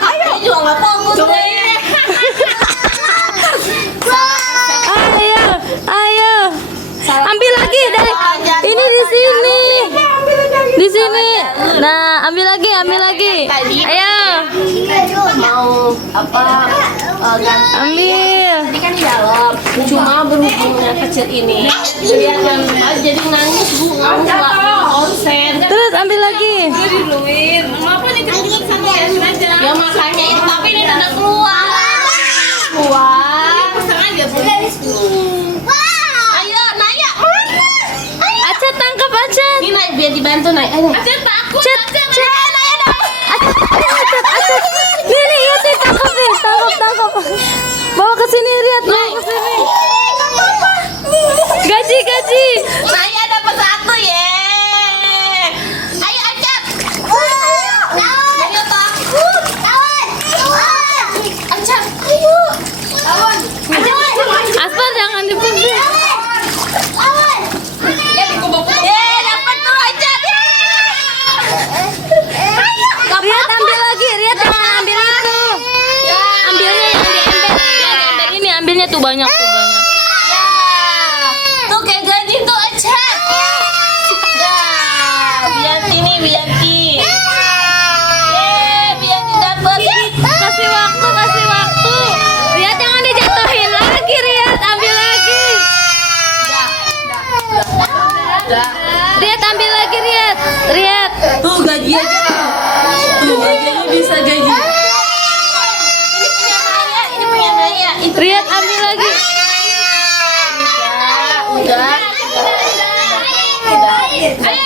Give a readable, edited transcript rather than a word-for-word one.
Ayo juga nggak fokus deh. Ayo. Ambil lagi dari ini di sini. Di sini. Nah, ambil lagi. Ayo. Mau apa? Ambil. Tadi kan di dalam. Cuma berhubung yang kecil ini, lihat yang jadi nangis bu, nggak konsen. Terus ambil lagi. Ya makanya itu tapi ini udah keluar. Ayo Naya. Aca tangkap Aca. Ini Naya biar dibantu Naya. Ayo. Cet. Nih, ya tangkap nih. Tangkap. Bawa ke sini, lihat. Bawa ke sini. Gaji. Naya dapat 1 ye. Ayo Acat. Ayo takut. Acat. Ayo. Aspar jangan dipukul. Dapat tuh Acat. Riat ambil lagi, Riat jangan ambil itu. Ambilnya yang di ember. Yang di ember ini ambilnya tuh banyak. Tuh kayak gaji tuh Acat. Bianti. Bianti dapat. Kasih waktu. Riat jangan dijatuhin lagi, Riat ambil lagi. Riat ambil lagi, Riat. Tuh gaji aja. Tuh gajinya bisa gaji. Ini punya Naya. Riat ambil lagi. Udah. Ayo